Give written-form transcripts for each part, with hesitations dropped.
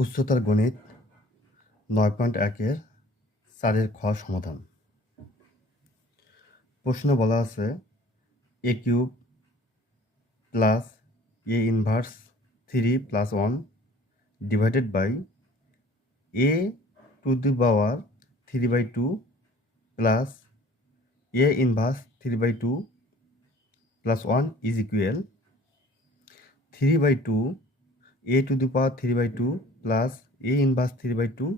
উচ্চতার গণিত ৯.১-এর ৪-এর খ সমাধান। প্রশ্নে বলা আছে a cube plus a inverse 3 plus 1 divided by a to the power 3/2 plus a inverse 3/2 plus 1 is equal 3/2 a to the power 3/2 plus a inverse 3/2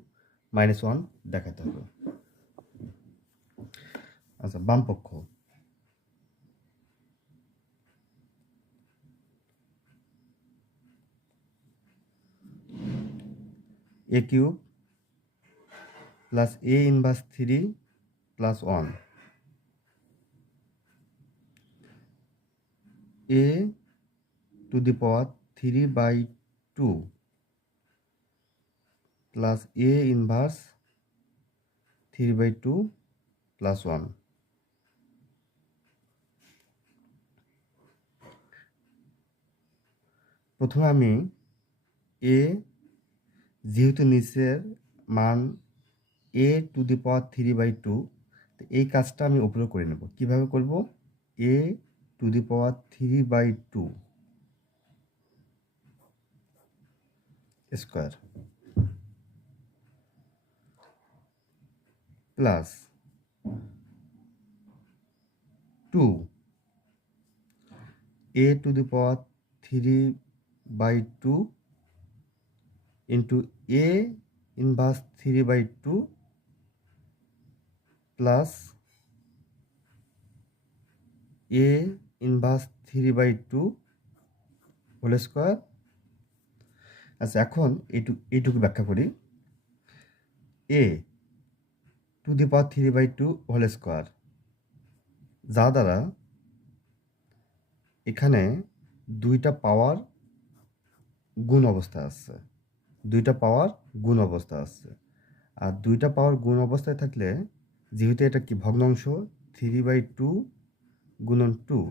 minus 1 দেখাতে হবে। আচ্ছা, বাম পক্ষ a cube plus a inverse 3 plus 1 a to the power 3/2 plus a inverse 3/2 plus 1। প্রথমে আমি a যেহেতু নিচের মান a টু দি পাওয়ার 3/2, এই কাজটা আমি উপরে করে নেব। কিভাবে করব? a to the power 3/2 square plus 2 a to the power 3/2 into a inverse 3/2 plus a inverse 3/2 whole square. আচ্ছা, এখন এইটুকু ব্যাখ্যা করি। a to the power 3/2 whole square, যা দ্বারা এখানে দুইটা পাওয়ার গুণ অবস্থা আছে, আর দুইটা পাওয়ার গুণ অবস্থায় থাকলে যেহেতু এটা কি ভগ্নাংশ 3/2 গুণন 2,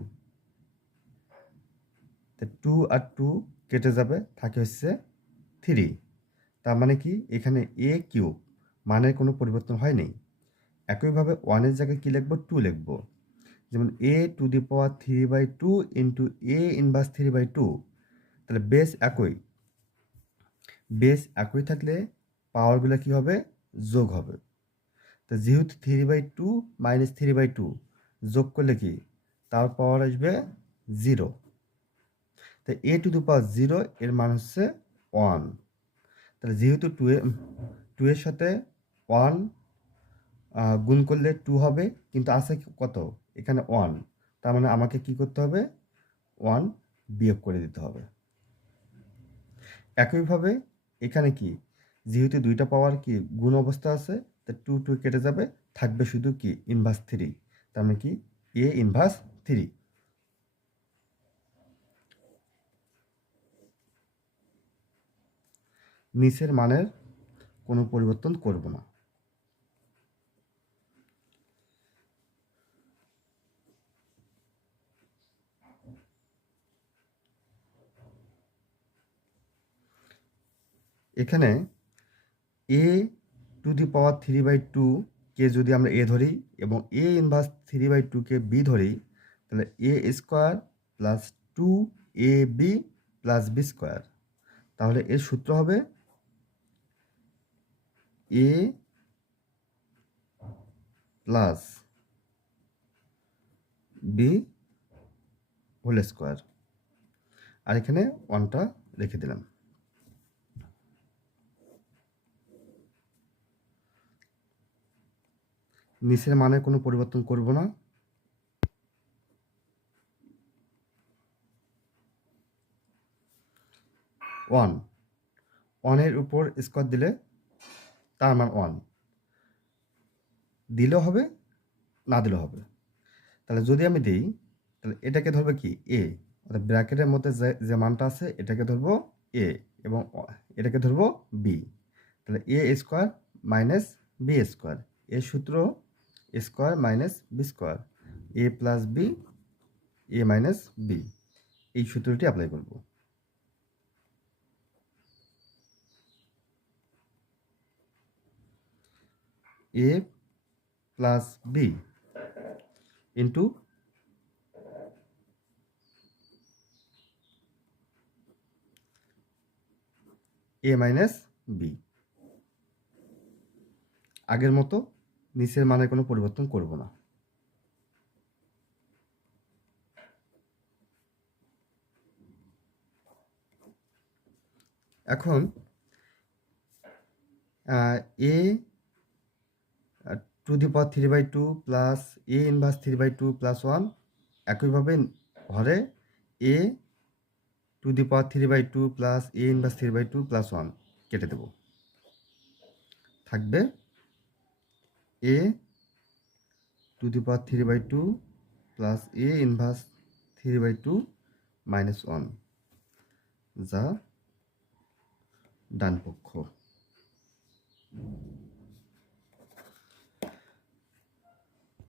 2 আর 2 কেটে যাবে, থাকে হচ্ছে 3। তার মানে কি এখানে a কিউব মানের কোনো পরিবর্তন হয়নি। একইভাবে 1-এর জায়গায় কি লিখবো? 2 লিখবো। যেমন a to the power 3/2 into a inverse 3/2, তাহলে বেস একই থাকলে পাওয়ারগুলো কি হবে? যোগ হবে। তো যেহেতু 3/2 মাইনাস 3/2 যোগ করলে কি তার পাওয়ার আসবে 0। তো a টু দি পাওয়ার 0 এর মান হচ্ছে 1। তাহলে যেহেতু 2 এর সাথে 1 গুণ করলে 2 হবে, কিন্তু আছে কত? এখানে 1। তার মানে আমাকে কি করতে হবে? 1 বিয়োগ করে দিতে হবে। একইভাবে এখানে কি যেহেতু দুইটা পাওয়ার কি গুণ অবস্থা আছে, তা 2 কেটে যাবে, থাকবে শুধু কি ইনভার্স 3। তার মানে কি a ইনভার্স 3। নিচের মানের কোনো পরিবর্তন করব না। এখানে a টু দি পাওয়ার 3/2 কে যদি আমরা a ধরি এবং a ইনভার্স 3/2 কে b ধরি, তাহলে a square plus 2ab plus b square. তাহলে এর সূত্র হবে a plus b whole square. আর এখানে 1টা রেখে দিলাম। নিচের মানে কোনো পরিবর্তন করব না। ওয়ানের উপর স্কোয়ার দিলে তার মান 1, দিলেও হবে না দিলেও হবে। তাহলে যদি আমি দিই, তাহলে এটাকে ধরবে কি a, অর্থাৎ ব্র্যাকেটের মধ্যে যে মানটা আছে এটাকে ধরবো a এবং এটাকে ধরবো b। তাহলে a square minus b square, এর সূত্র square minus b square, a plus b a minus b, এই সূত্রটি অ্যাপ্লাই করব। A plus b into a minus b. আগের মতো নিচের মানে কোনো পরিবর্তন করব না। এখন a to the power 3/2 plus a inverse 3/2 plus 1, একইভাবে হরে a to the power 3/2 plus a inverse 3/2 plus 1 কেটে দেব। থাকবে a to the power 3/2 plus a inverse 3/2 minus 1, যা ডান পক্ষ।